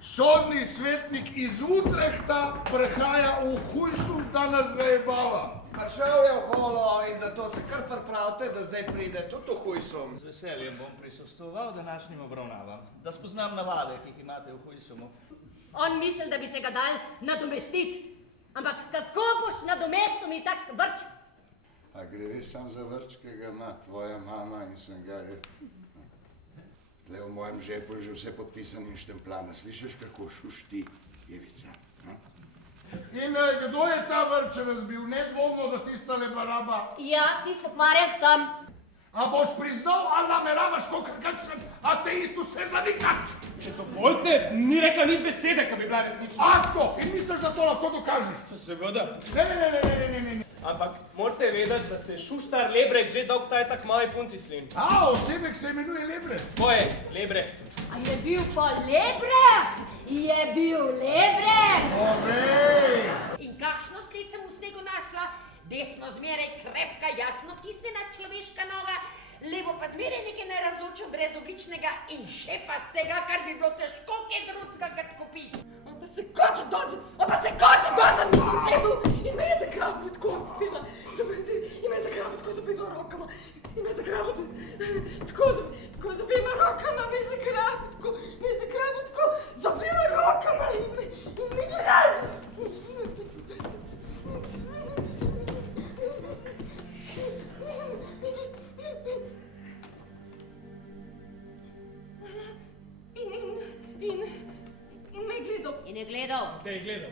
Sodni svetnik iz Utrehta prehaja v Hujsu, da nas zajebava. Prišel je v holo in zato se kar pripravite, da zdaj pride tudi v Hujsu. Z veseljem bom prisostvoval današnjim obravnavam, da spoznam navade, ki jih imate v Hujsumu. On misli, da bi se ga dal nadomestiti. Ampak kako boš nadomestil mi tak vrč? A gre res sam za vrč, ki ga ima tvoja mama in sem ga je... Tle v mojem žepu je že vse podpisano in štempljano. Slišiš, kako šušti, Ivica? In kdo je ta vrč razbil? Nedvomno, da tista lebaraba. Ja, ti pokvarjac tam. A boš priznal, ali nameravaš kakšen ateist vse zanikati? Če dovolite, ni rekla nič besede, ki bi bila resnična. Akto! In misliš, da to lahko dokažeš? Seveda. Ne. Ampak morate vedeti, da se Šuštar Lebrecht že dolg cajt k mali punci slin. A, osebek se imenuje Lebrecht. To je, Lebrecht. A je bil pa Lebrecht? Je bil Lebrecht? Ovej! In kakšno sled sem v snegu našla? Desno zmeraj krepka, jasno tisnjena človeška noga, levo pa zmeraj nekaj nerazločno brezobličnega in šepastega, kar bi bilo težko kaj drugega kot kopiti. On pa se konči dol za mno usedel in me je zagrabil tako z obema, in me je zagrabil tako z obema rokama, in me je zagrabil tako z obema rokama, me je zagrabil tako z obema rokama in me In me je gledal. Te je gledal.